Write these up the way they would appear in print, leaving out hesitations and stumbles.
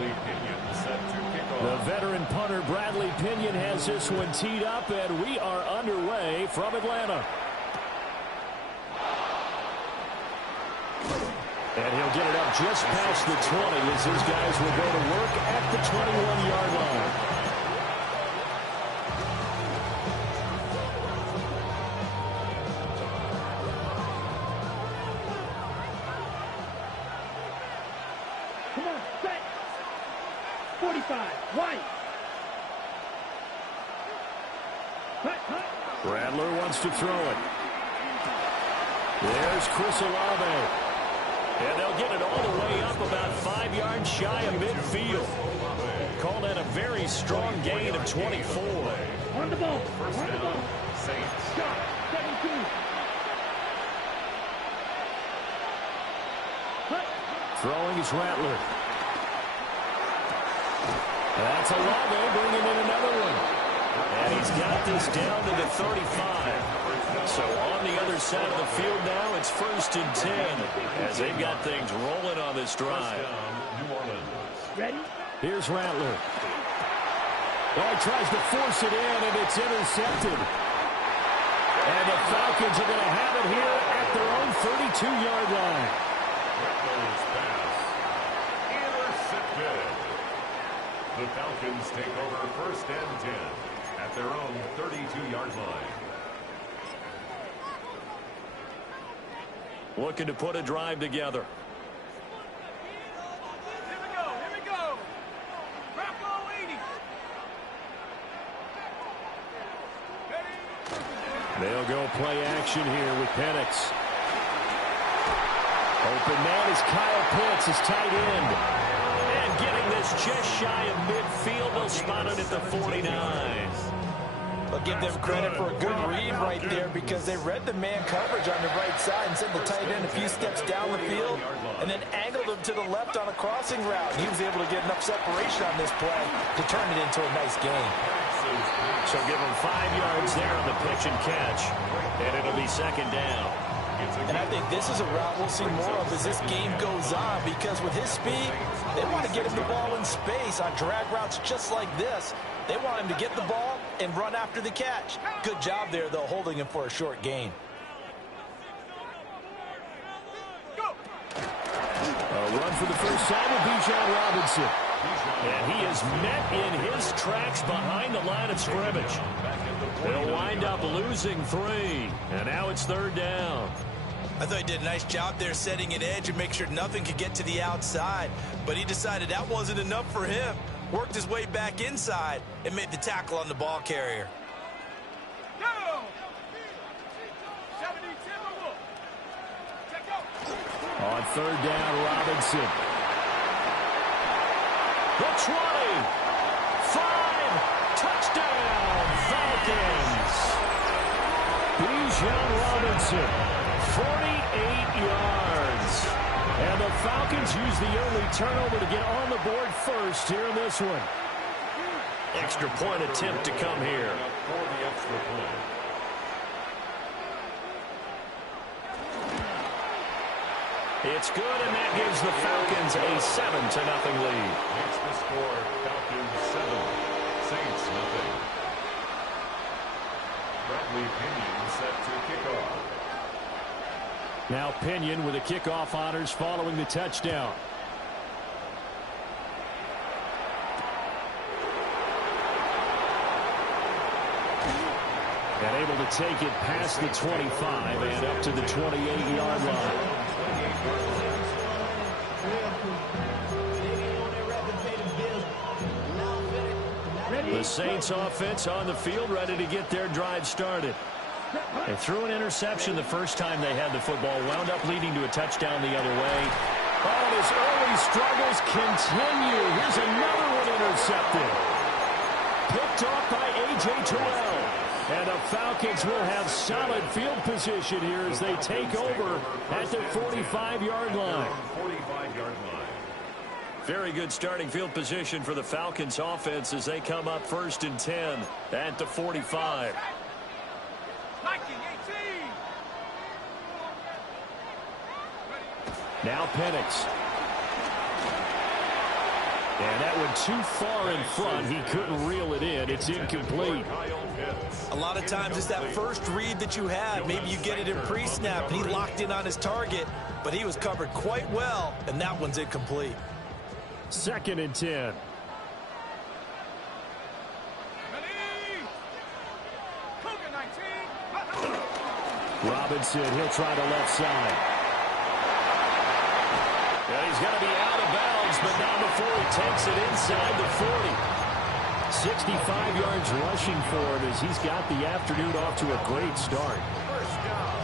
The veteran punter Bradley Pinion has this one teed up, and we are underway from Atlanta. And he'll get it up just past the 20 as his guys will go to work at the 21-yard line. Come on, set. 45, white. Rattler wants to throw it. There's Chris Olave. And they'll get it all the way up about 5 yards shy of midfield. Call that a very strong gain of 24. On the ball. On the ball. Stop. 17. Throwing is Rattler. That's Olave bringing in another one. And he's got this down to the 35. So on the other side of the field now, it's 1st and 10 as they've got things rolling on this drive. Ready? Here's Rattler. Oh, he tries to force it in, and it's intercepted. And the Falcons are going to have it here at their own 32-yard line. Intercepted. The Falcons take over 1st and 10 at their own 32-yard line. Looking to put a drive together. Here we go. Rocco 80. They'll go play action here with Penix. Open man is Kyle Pitts, his tight end. And getting this just shy of midfield. They'll spot it at the 49. I'll give them credit for a good read right there because they read the man coverage on the right side and sent the tight end a few steps down the field and then angled him to the left on a crossing route. He was able to get enough separation on this play to turn it into a nice gain. So give him 5 yards there on the pitch and catch, and it'll be 2nd down. And I think this is a route we'll see more of as this game goes on because with his speed, they want to get him the ball in space on drag routes just like this. They want him to get the ball and run after the catch. Good job there, though, holding him for a short gain. A run for the first time with Bijan Robinson. And he is met in his tracks behind the line of scrimmage. They'll wind up losing 3. And now it's 3rd down. I thought he did a nice job there setting an edge and make sure nothing could get to the outside. But he decided that wasn't enough for him. Worked his way back inside and made the tackle on the ball carrier. On 3rd down, Robinson. The 20. 5. Touchdown, Falcons. Bijan Robinson, 48 yards. And the Falcons use the early turnover to get on the board first here in this one. Extra point attempt to come here. It's good, and that gives the Falcons a 7-0 lead. Makes the score Falcons 7, Saints nothing. Bradley Pinion set to kick off. Now Pinion with the kickoff honors following the touchdown. And able to take it past the 25 and up to the 28-yard line. The Saints offense on the field ready to get their drive started. They threw an interception the first time they had the football, wound up leading to a touchdown the other way. Oh, and his early struggles continue. Here's another one intercepted. Picked off by A.J. Terrell. And the Falcons will have solid field position here as they take over at the 45-yard line. 45-yard line. Very good starting field position for the Falcons offense as they come up 1st and 10 at the 45. Now Penix. And that went too far in front. He couldn't reel it in. It's incomplete. A lot of times it's that first read that you have. Maybe you get it in pre-snap, and he locked in on his target, but he was covered quite well, and that one's incomplete. 2nd and 10. Robinson, he'll try the left side. And he's going to be out of bounds, but not before he takes it inside the 40. 65 yards rushing for him as he's got the afternoon off to a great start.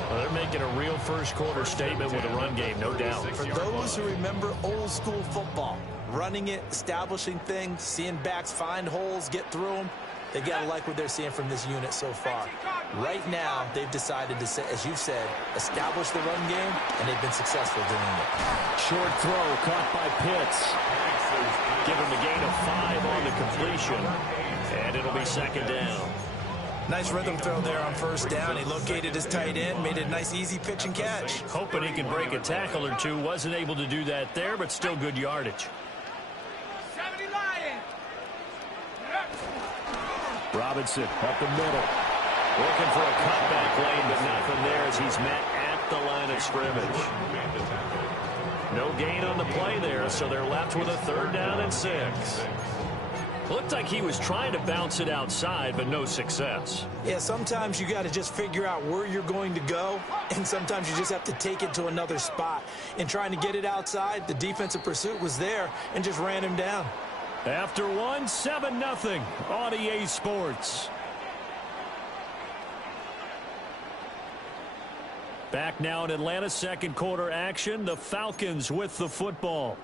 Well, they're making a real first-quarter statement with a run game, no doubt. For those who remember old-school football, running it, establishing things, seeing backs find holes, get through them, they got to like what they're seeing from this unit so far. Right now, they've decided to, as you said, establish the run game, and they've been successful doing it. Short throw caught by Pitts. Give him a gain of 5 on the completion, and it'll be 2nd down. Nice rhythm throw there on 1st down. He located his tight end, made it a nice, easy pitch and catch. Hoping he can break a tackle or two. Wasn't able to do that there, but still good yardage. 70 Lions. Robinson up the middle. Looking for a cutback lane, but nothing there as he's met at the line of scrimmage. No gain on the play there, so they're left with a 3rd down and 6. Looked like he was trying to bounce it outside, but no success. Yeah, sometimes you got to just figure out where you're going to go, and sometimes you just have to take it to another spot. In trying to get it outside, the defensive pursuit was there and just ran him down. After 1, 7-0 on EA Sports. Back now in Atlanta, 2nd quarter action. The Falcons with the football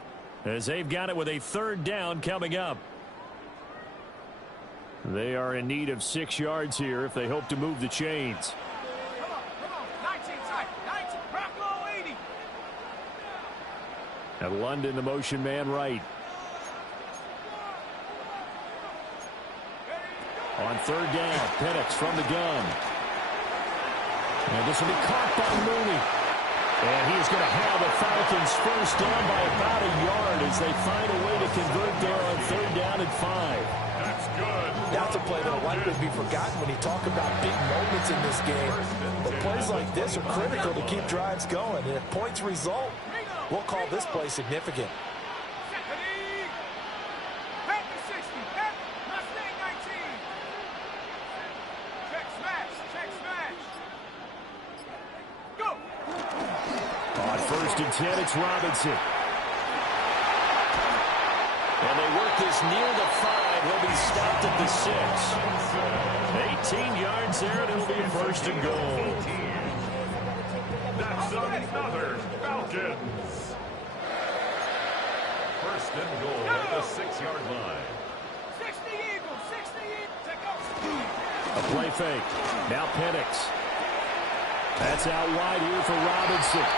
as they've got it with a 3rd down coming up. They are in need of 6 yards here if they hope to move the chains. Come on. 19 tight. 19. Bravo 80. And London, the motion man right. On 3rd down, Penix from the gun. And this will be caught by Mooney. And he's going to have the Falcons first down by about a yard as they find a way to convert there on 3rd down and 5. That's good. That's a play that will likely be forgotten when you talk about big moments in this game. But plays like this are critical to keep drives going. And if points result, we'll call this play significant. On 1st and 10, it's Robinson. And they work this near the 5. He'll be stopped at the 6. 18 yards there, and it'll be a 1st and goal. That's another Falcons. 1st and goal at the 6-yard line. 60 Eagles. 60 Eagles. Take off. A play fake. Now Penix. That's out wide here for Robinson.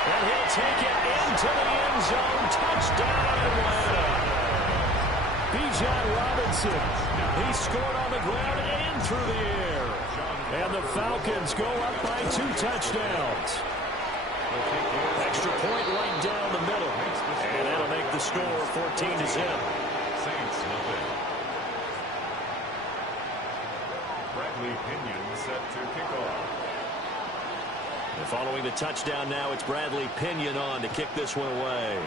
And he'll take it into the end zone. Touchdown, Atlanta. Bijan Robinson. He scored on the ground and through the air. And the Falcons go up by 2 touchdowns. Extra point right down the middle. And that'll make the score 14-0. Saints nothing. Bradley Pinion set to kick off. And following the touchdown now, it's Bradley Pinion on to kick this one away.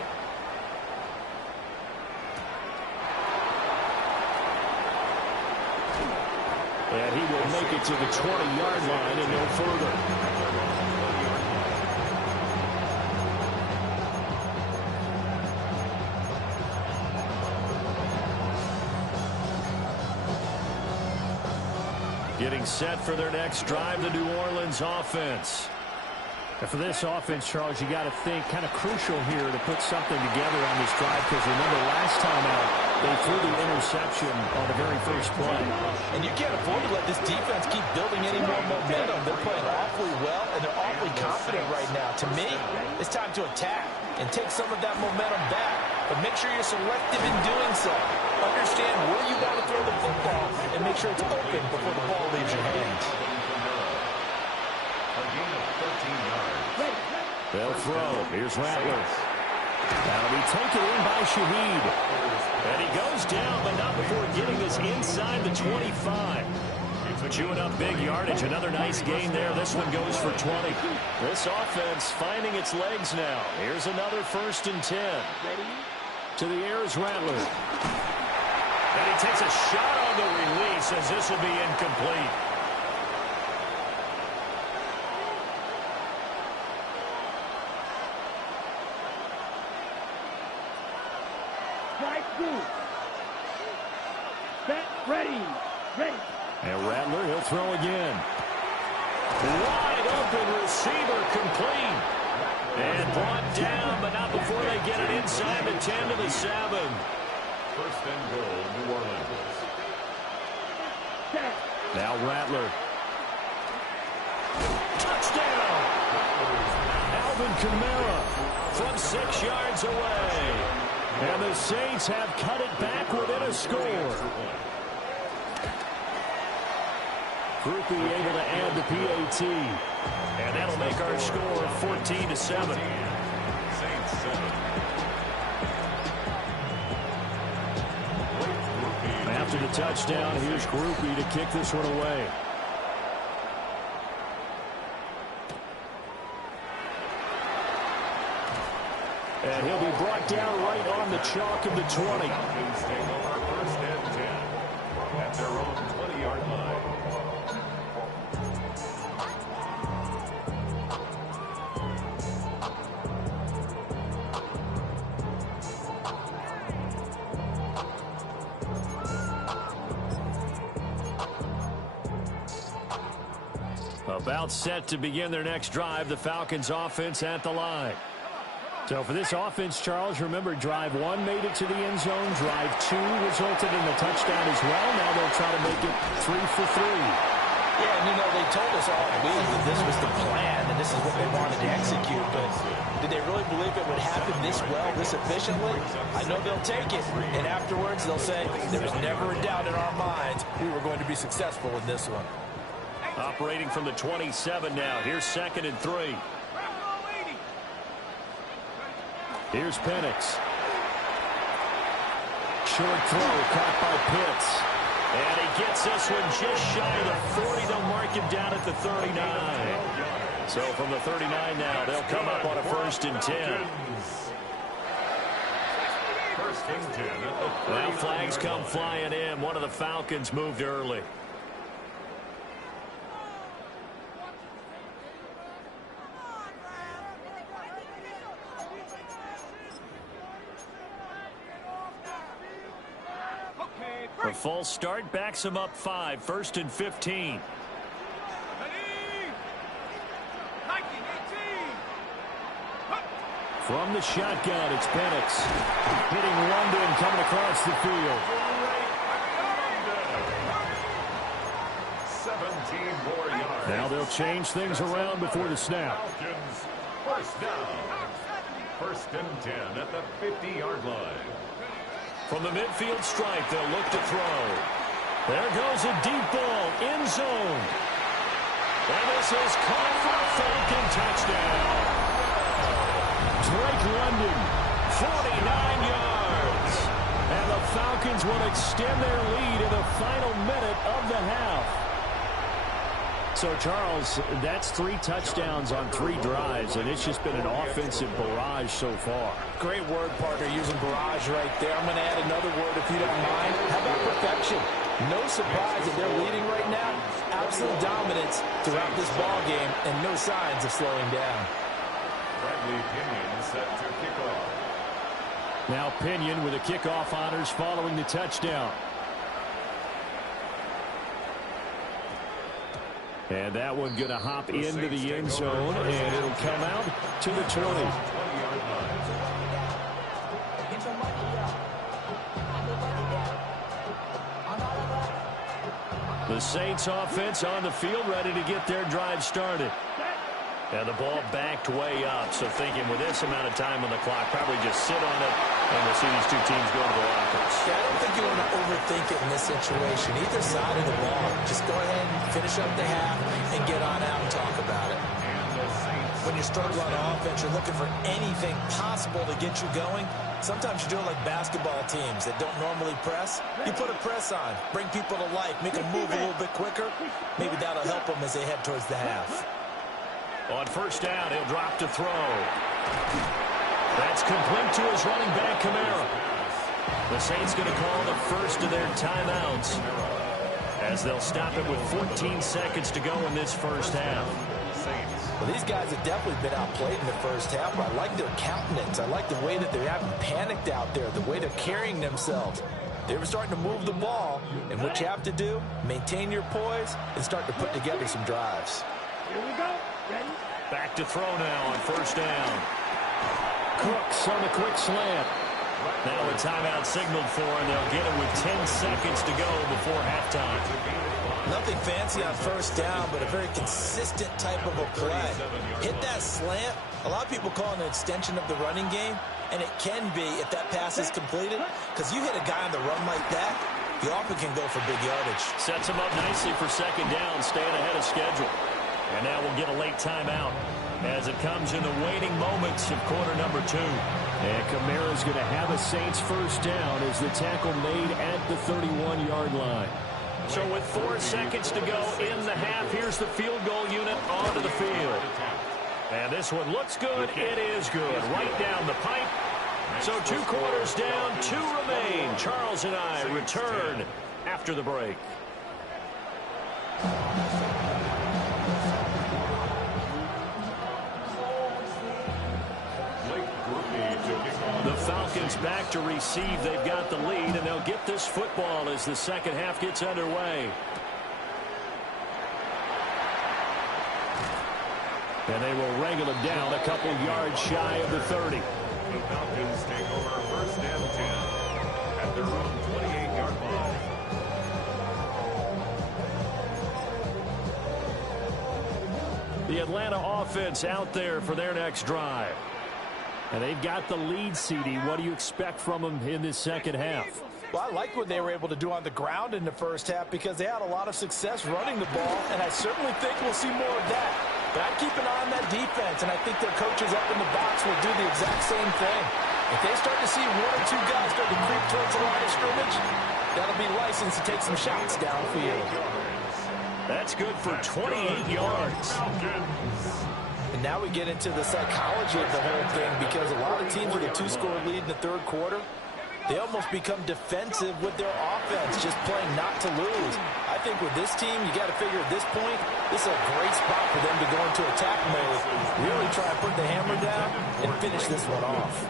And he will make it to the 20-yard line and no further. Getting set for their next drive, the New Orleans offense. And for this offense, Charles, you got to think kind of crucial here to put something together on this drive, because remember last time out, they threw the interception on the very first play. And you can't afford to let this defense keep building any more momentum. They're playing awfully well, and they're awfully confident right now. To me, it's time to attack and take some of that momentum back. But make sure you're selective in doing so. Understand where you want to throw the football and make sure it's open before the ball leaves your hands. A gain of 13 yards. They'll throw. Here's Rattler. That'll be taken in by Shaheed. And he goes down, but not before getting this inside the 25. Chewing up big yardage. Another nice gain there. This one goes for 20. This offense finding its legs now. Here's another 1st and 10. To the air is Rattler. And he takes a shot on the release as this will be incomplete. Strike 2. Set, ready. And Rattler, he'll throw again. Wide open receiver complete. And brought down, but not before they get it inside the 10 to the 7. 1st and goal, New Orleans. Now Rattler. Touchdown! Alvin Kamara from 6 yards away. And the Saints have cut it back within a score. Groupie able to add the PAT. And that'll make our score 14-7. Saints 7. After the touchdown, here's Groupie to kick this one away. And he'll be brought down right on the chalk of the 20. Falcons take over 1st and 10 at their own 20-yard line. About set to begin their next drive, the Falcons offense at the line. So for this offense, Charles, remember drive 1 made it to the end zone. Drive 2 resulted in a touchdown as well. Now they'll try to make it 3 for 3. Yeah, and they told us all week that this was the plan and this is what they wanted to execute. But did they really believe it would happen this well, this efficiently? I know they'll take it. And afterwards, they'll say, there was never a doubt in our minds we were going to be successful in this one. Operating from the 27 now. Here's 2nd and 3. Here's Penix. Short throw caught by Pitts. And he gets this one just shy of the 40. They'll mark him down at the 39. So from the 39 now, they'll come up on a 1st and 10. 1st and 10 at the 30. Now flags come flying in. One of the Falcons moved early. A false start backs him up 5. 1st and 15. From the shotgun, it's Penix. Hitting London coming across the field. 17 more yards. Now they'll change things around before the snap. Falcons, 1st down. 1st and 10 at the 50-yard line. From the midfield stripe, they'll look to throw. There goes a deep ball, end zone. And this is caught for a Falcon touchdown. Drake London, 49 yards. And the Falcons will extend their lead in the final minute of the half. So, Charles, that's 3 touchdowns on 3 drives, and it's just been an offensive barrage so far. Great word, partner, using barrage right there. I'm going to add another word if you don't mind. How about perfection? No surprise that they're leading right now. Absolute dominance throughout this ball game and no signs of slowing down. Bradley Pinion set to kick off. Now Pinion with the kickoff honors following the touchdown. And that one going to hop into the end zone, and it'll come out to the 20. 20-yard line. The Saints offense on the field ready to get their drive started. And the ball backed way up, so thinking with this amount of time on the clock, probably just sit on it, and we'll see these 2 teams go to the lockers. Yeah, I don't think you want to overthink it in this situation. Either side of the ball. Just go ahead and finish up the half and get on out and talk about it. And the Saints when you struggle on offense, you're looking for anything possible to get you going. Sometimes you do it like basketball teams that don't normally press. You put a press on, bring people to life, make them move a little bit quicker. Maybe that'll help them as they head towards the half. On first down, he'll drop to throw. That's complete to his running back, Kamara. The Saints going to call the first of their timeouts as they'll stop it with 14 seconds to go in this first half. Well, these guys have definitely been outplayed in the first half, but I like their countenance. I like the way that they haven't panicked out there, the way they're carrying themselves. They were starting to move the ball, and what you have to do, maintain your poise and start to put together some drives. Here we go. Ready? Back to throw now on first down. Cooks on the quick slant. Now a timeout signaled for, and they'll get it with 10 seconds to go before halftime. Nothing fancy on first down, but a very consistent type of a play. Hit that slant. A lot of people call it an extension of the running game, and it can be if that pass is completed, because you hit a guy on the run like that, you often can go for big yardage. Sets him up nicely for second down, staying ahead of schedule. And now we'll get a late timeout as it comes in the waning moments of quarter number 2. And Kamara's going to have a Saints first down as the tackle made at the 31-yard line. So with 4 seconds to go in the half, here's the field goal unit onto the field. And this one looks good. It is good. Right down the pipe. So 2 quarters down, 2 remain. Charles and I return after the break. The Falcons back to receive. They've got the lead, and they'll get this football as the second half gets underway. And they will wrangle him down a couple yards shy of the 30. The Falcons take over first and 10 at their own 28-yard line. The Atlanta offense out there for their next drive. And they've got the lead, CD. What do you expect from them in this second half? Well, I like what they were able to do on the ground in the first half because they had a lot of success running the ball, and I certainly think we'll see more of that. But I'd keep an eye on that defense, and I think their coaches up in the box will do the exact same thing. If they start to see 1 or 2 guys start to creep towards the line of scrimmage, that'll be license to take some shots downfield. That's good for 28 yards. And now we get into the psychology of the whole thing because a lot of teams with a 2-score lead in the third quarter, they almost become defensive with their offense, just playing not to lose. I think with this team, you got to figure at this point, this is a great spot for them to go into attack mode, really try and put the hammer down and finish this one off.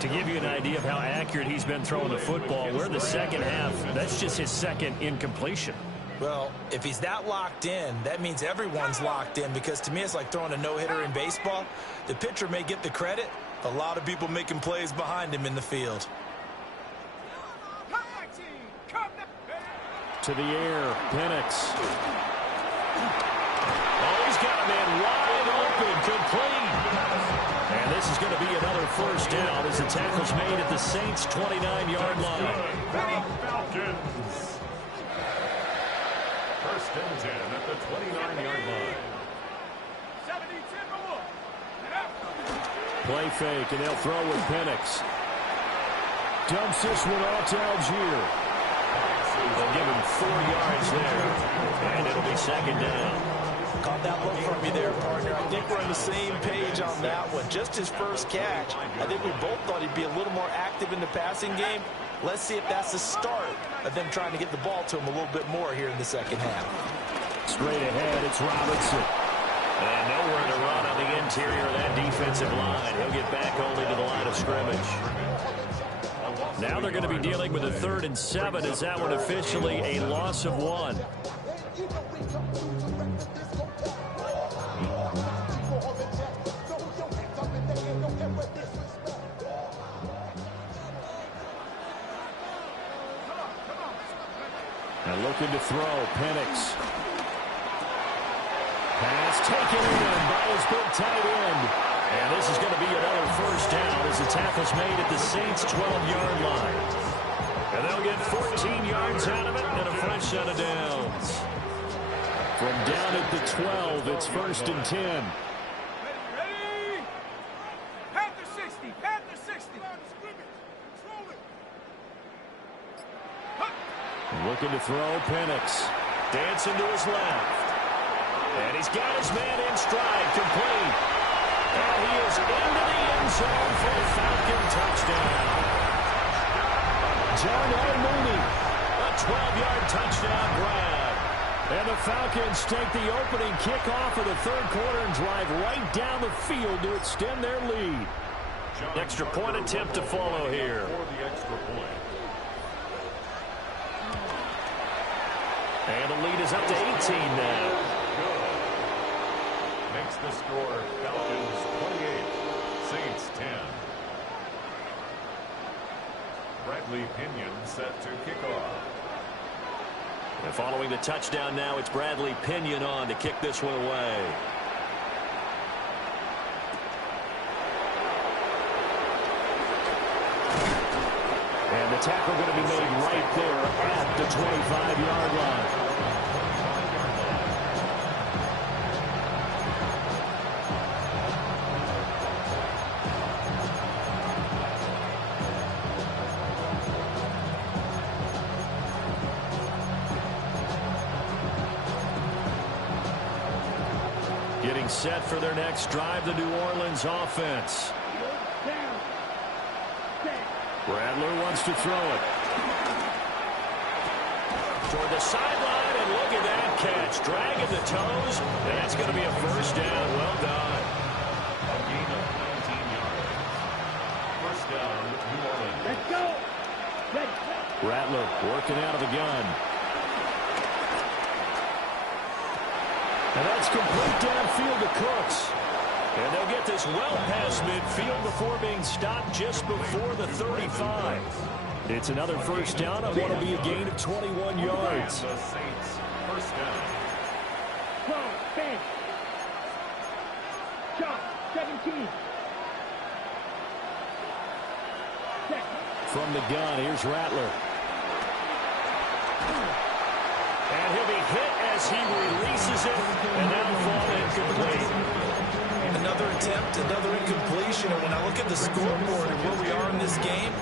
To give you an idea of how accurate he's been throwing the football, we're in the second half. That's just his second incompletion. Well, if he's that locked in, that means everyone's locked in because to me it's like throwing a no-hitter in baseball. The pitcher may get the credit, a lot of people making plays behind him in the field. To the air, Penix. Oh, he's got a man wide open, complete. And this is going to be another first down as the tackle's made at the Saints' 29-yard line. Falcons. First and 10 at the 29-yard line. Play fake, and they'll throw with Penix. Dumps this one off to Algier. They'll give him 4 yards there, and it'll be second down. Caught that look from you there, partner. I think we're on the same page on that one. Just his first catch. I think we both thought he'd be a little more active in the passing game. Let's see if that's the start of them trying to get the ball to him a little bit more here in the second half. Straight ahead, it's Robinson. And nowhere to run on the interior of that defensive line. He'll get back only to the line of scrimmage. Now they're going to be dealing with a 3rd and 7 as that one officially a loss of 1. And looking to throw, Penix. Pass taken in by his big tight end. And this is going to be another first down as the tackle's made at the Saints' 12-yard line. And they'll get 14 yards out of it and a fresh set of downs. From down at the 12, it's 1st and 10. Looking to throw. Penix. Dancing to his left. And he's got his man in stride, complete. And he is into the end zone for a Falcon touchdown. Darnell Mooney. A 12-yard touchdown grab. And the Falcons take the opening kickoff of the third quarter and drive right down the field to extend their lead. Extra point attempt to follow here. For the extra point. And the lead is up to 18 now. Makes the score Falcons 28, Saints 10. Bradley Pinion set to kick off. And following the touchdown now, it's Bradley Pinion on to kick this one away. And the tackle going to be made right there at the 25-yard line. Getting set for their next drive, the New Orleans offense. Rattler wants to throw it. Toward the sideline, and look at that catch. Dragging the toes, and that's going to be a first down. Well done. A gain of 19 yards. First down, New Orleans. Let's go. Rattler working out of the gun. And that's complete downfield to Cooks. And they'll get this well past midfield before being stopped just before the 35. It's another first down on what will be a gain of 21 yards. The Saints, first down. Shot, 17. From the gun, here's Rattler. And he'll be hit as he releases it, and that'll fall incomplete. Another attempt, another incompletion. And when I look at the scoreboard and where we are in this game,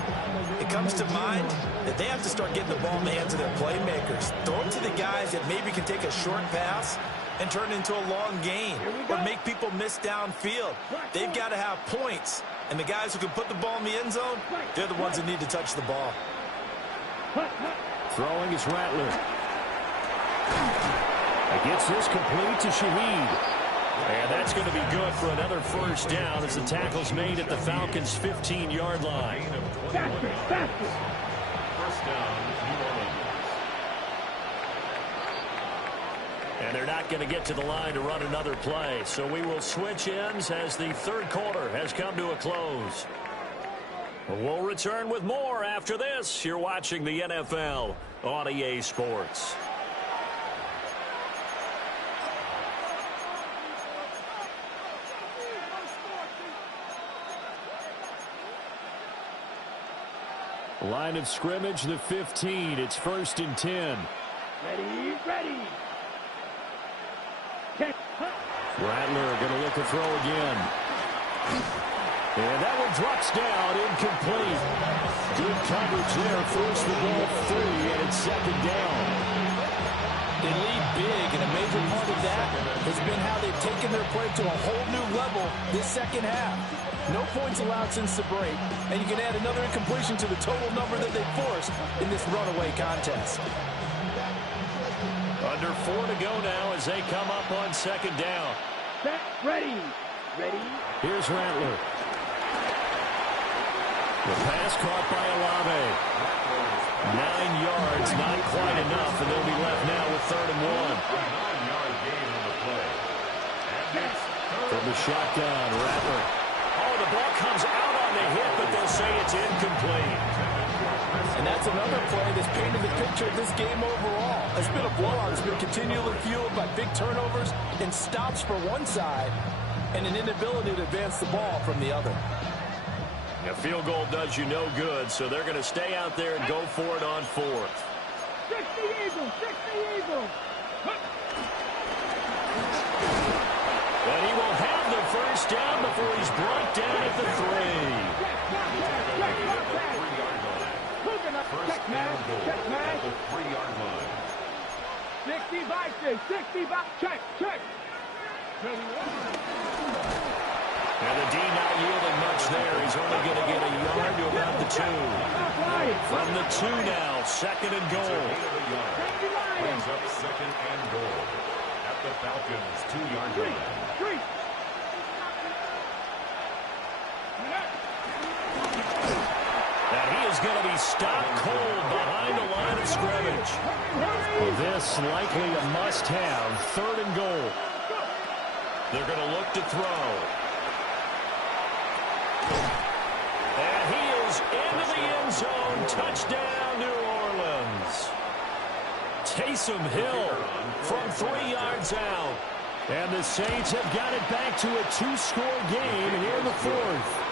it comes to mind that they have to start getting the ball in the hands of their playmakers. Throw it to the guys that maybe can take a short pass and turn it into a long gain or make people miss downfield. They've got to have points. And the guys who can put the ball in the end zone, they're the ones that need to touch the ball. Throwing is Rattler. Gets this complete to Shaheed. And that's going to be good for another first down as the tackle's made at the Falcons' 15-yard line. Faster. First down, New Orleans. And they're not going to get to the line to run another play. So we will switch ends as the third quarter has come to a close. We'll return with more after this. You're watching the NFL on EA Sports. Line of scrimmage, the 15. It's 1st and 10. Ready. Rattler going to look to throw again. And that one drops down, incomplete. Good coverage there, forced the ball free, and it's 2nd down. They lead big, and a major part of that has been how they've taken their play to a whole new level this second half. No points allowed since the break, and you can add another incompletion to the total number that they forced in this runaway contest. Under 4 to go now as they come up on 2nd down. Ready. Here's Rattler. The pass caught by Olave. 9 yards, not quite enough, and they'll be left now with 3rd and 1. 9-yard gain on the play. And it's From the shotgun, Rattler. Oh, the ball comes out on the hit, but they'll say it's incomplete. And that's another play that's painted the picture of this game overall. It's been a blowout. It's been continually fueled by big turnovers and stops for one side and an inability to advance the ball from the other. A field goal does you no good, so they're going to stay out there and go for it on 4th. 60 Eagles. And he will have the first down before he's brought down at the 3. First down goal at the 3-yard line. 60, back, check. And the D not yielding much there. He's only going to get a yard to about the 2. From the 2 now, second and goal. Brings up second and goal at the Falcons' 2-yard line. And he is going to be stopped cold behind the line of scrimmage. Well, this likely a must-have, third and goal. They're going to look to throw. And he is into the end zone. Touchdown, New Orleans. Taysom Hill from 3 yards out. And the Saints have got it back to a 2-score game here in the 4th.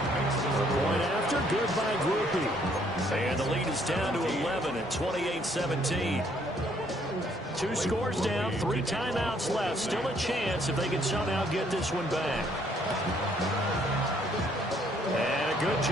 Point after, good by Groupie. And the lead is down to 11 at 28-17. 2 scores down, 3 timeouts left. Still a chance if they can somehow get this one back. And a good job.